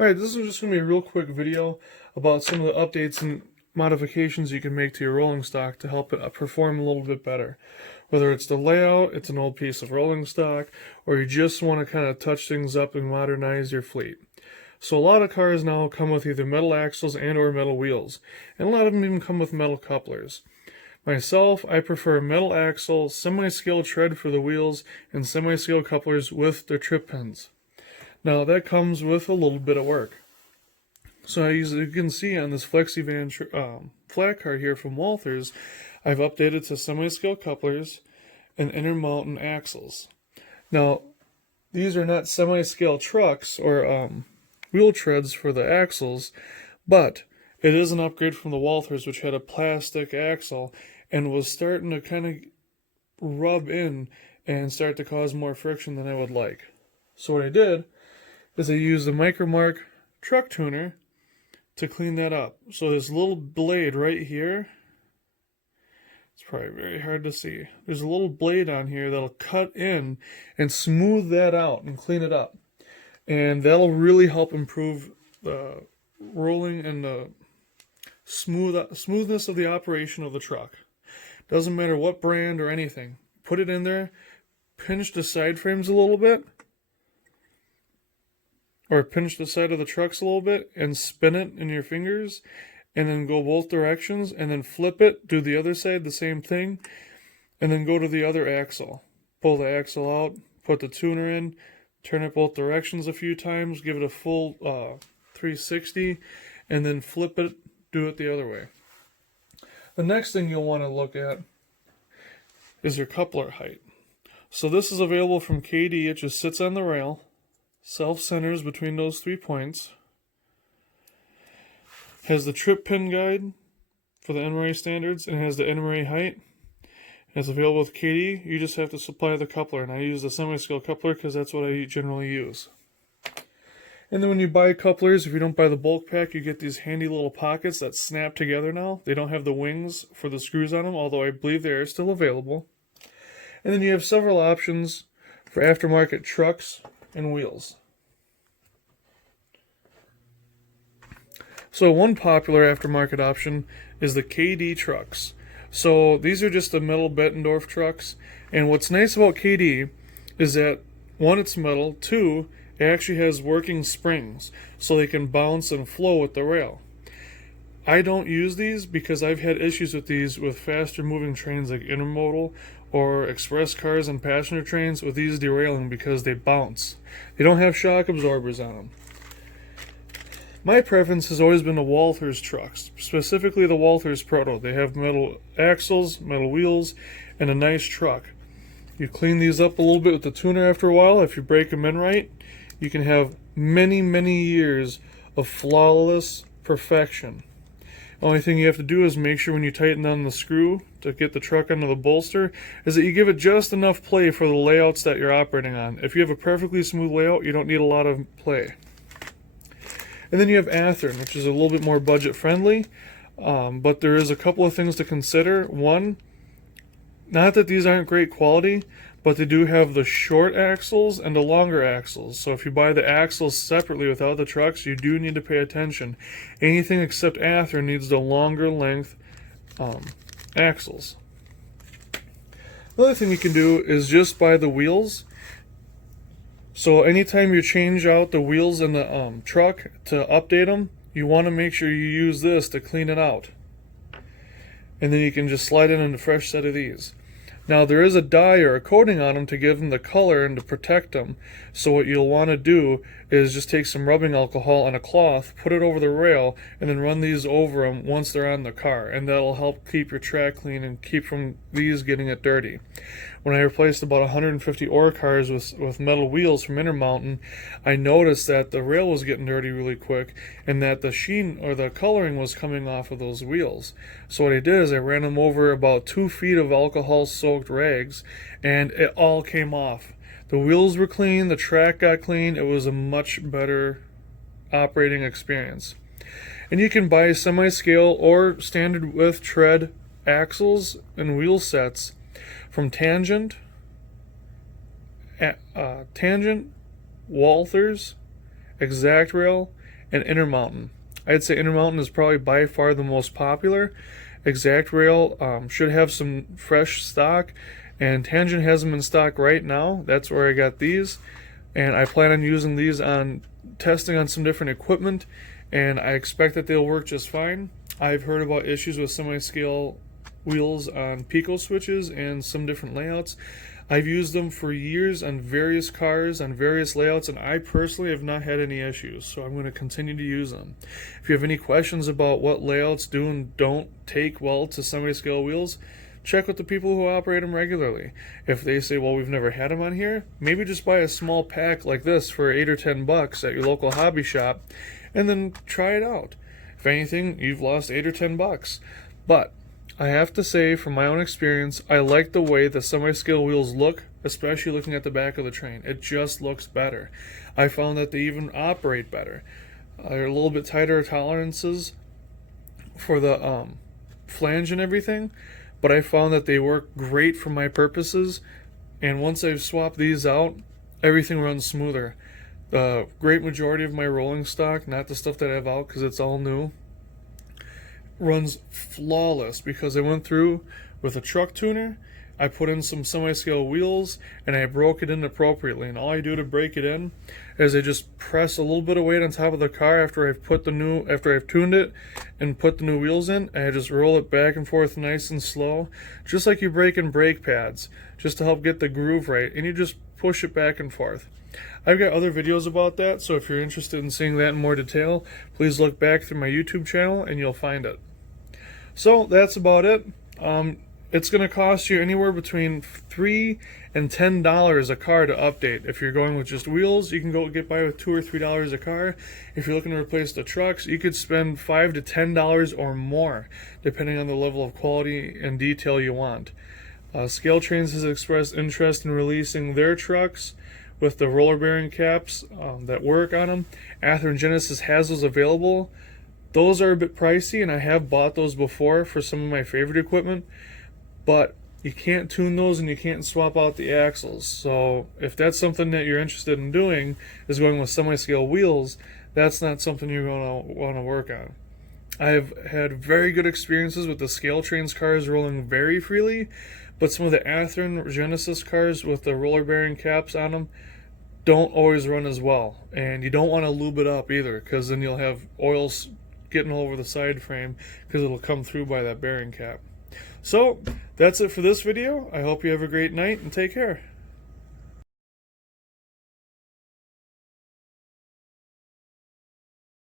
Alright, this is just going to be a real quick video about some of the updates and modifications you can make to your rolling stock to help it perform a little bit better. Whether it's the layout, it's an old piece of rolling stock, or you just want to kind of touch things up and modernize your fleet. So a lot of cars now come with either metal axles and or metal wheels, and a lot of them even come with metal couplers. Myself, I prefer metal axle, semi-scale tread for the wheels, and semi-scale couplers with their trip pins. Now that comes with a little bit of work. So as you can see on this FlexiVan flat car here from Walthers, I've updated to semi-scale couplers and intermountain axles. Now these are not semi-scale trucks or wheel treads for the axles, but it is an upgrade from the Walthers, which had a plastic axle and was starting to kind of rub in and start to cause more friction than I would like. So what I did is I used the Micromark truck tuner to clean that up. So this little blade right here, it's probably very hard to see. There's a little blade on here that'll cut in and smooth that out and clean it up. And that'll really help improve the rolling and the smoothness of the operation of the truck. Doesn't matter what brand or anything. Put it in there, pinch the side frames a little bit, or pinch the side of the trucks a little bit and spin it in your fingers, and then go both directions, and then flip it, do the other side the same thing, and then go to the other axle. Pull the axle out, put the tuner in, turn it both directions a few times, give it a full 360, and then flip it, do it the other way. The next thing you'll want to look at is your coupler height. So this is available from KD. It just sits on the rail, self-centers between those 3 points, has the trip pin guide for the NMRA standards, and has the NMRA height. It's available with KD. You just have to supply the coupler, and I use the semi-scale coupler because that's what I generally use. And then when you buy couplers, if you don't buy the bulk pack, you get these handy little pockets that snap together now. They don't have the wings for the screws on them, although I believe they are still available. And then you have several options for aftermarket trucks and wheels. So one popular aftermarket option is the KD trucks. So these are just the metal Bettendorf trucks, and what's nice about KD is that, one, it's metal, two, it actually has working springs so they can bounce and flow with the rail. I don't use these because I've had issues with these with faster moving trains like intermodal or express cars and passenger trains with these derailing because they bounce. They don't have shock absorbers on them. My preference has always been the Walthers trucks, specifically the Walthers Proto. They have metal axles, metal wheels, and a nice truck. You clean these up a little bit with the tuner after a while. If you break them in right, you can have many, many years of flawless perfection. The only thing you have to do is make sure when you tighten down the screw to get the truck under the bolster is that you give it just enough play for the layouts that you're operating on. If you have a perfectly smooth layout, you don't need a lot of play. And then you have Athearn, which is a little bit more budget friendly, but there is a couple of things to consider. One, not that these aren't great quality, but they do have the short axles and the longer axles. So if you buy the axles separately without the trucks, you do need to pay attention. Anything except Athearn needs the longer length axles. Another thing you can do is just buy the wheels. So anytime you change out the wheels in the truck to update them, you want to make sure you use this to clean it out. And then you can just slide in a fresh set of these. Now there is a dye or a coating on them to give them the color and to protect them. So what you'll want to do is just take some rubbing alcohol on a cloth, put it over the rail, and then run these over them once they're on the car. And that'll help keep your track clean and keep from these getting it dirty. When I replaced about 150 ore cars with metal wheels from Intermountain, I noticed that the rail was getting dirty really quick and that the sheen or the coloring was coming off of those wheels. So what I did is I ran them over about 2 feet of alcohol-soaked rags, and it all came off. The wheels were clean, the track got clean. It was a much better operating experience. And you can buy semi-scale or standard width tread axles and wheel sets from Tangent, Walthers, Exact Rail, and Intermountain. I'd say Intermountain is probably by far the most popular. Exact Rail should have some fresh stock, and Tangent has them in stock right now. That's where I got these, and I plan on using these on testing on some different equipment, and I expect that they'll work just fine. I've heard about issues with semi-scale wheels on Pico switches and some different layouts. I've used them for years on various cars, on various layouts, and I personally have not had any issues, so I'm going to continue to use them. If you have any questions about what layouts do and don't take well to semi-scale wheels, check with the people who operate them regularly. If they say, well, we've never had them on here, maybe just buy a small pack like this for $8 or $10 at your local hobby shop, and then try it out. If anything, you've lost $8 or $10. But I have to say, from my own experience, I like the way the semi-scale wheels look, especially looking at the back of the train. It just looks better. I found that they even operate better. They're a little bit tighter tolerances for the flange and everything, but I found that they work great for my purposes, and once I've swapped these out, everything runs smoother. The great majority of my rolling stock, not the stuff that I have out because it's all new, runs flawless because I went through with a truck tuner, I put in some semi-scale wheels, and I broke it in appropriately. And all I do to break it in is I just press a little bit of weight on top of the car after I've tuned it and put the new wheels in, and I just roll it back and forth nice and slow, just like you break in brake pads, just to help get the groove right, and you just push it back and forth. I've got other videos about that, so if you're interested in seeing that in more detail, please look back through my YouTube channel and you'll find it. So that's about it. It's going to cost you anywhere between $3 and $10 a car to update. If you're going with just wheels, you can go get by with $2 or $3 a car. If you're looking to replace the trucks, you could spend $5 to $10 or more, depending on the level of quality and detail you want. Scale Trains has expressed interest in releasing their trucks with the roller bearing caps that work on them. Athearn Genesis has those available. Those are a bit pricey, and I have bought those before for some of my favorite equipment, but you can't tune those and you can't swap out the axles. So if that's something that you're interested in doing, is going with semi-scale wheels, that's not something you're going to want to work on. I've had very good experiences with the Scale Trains cars rolling very freely, but some of the Athearn Genesis cars with the roller bearing caps on them don't always run as well. And you don't want to lube it up either, because then you'll have oils getting all over the side frame because it'll come through by that bearing cap. So that's it for this video. I hope you have a great night and take care.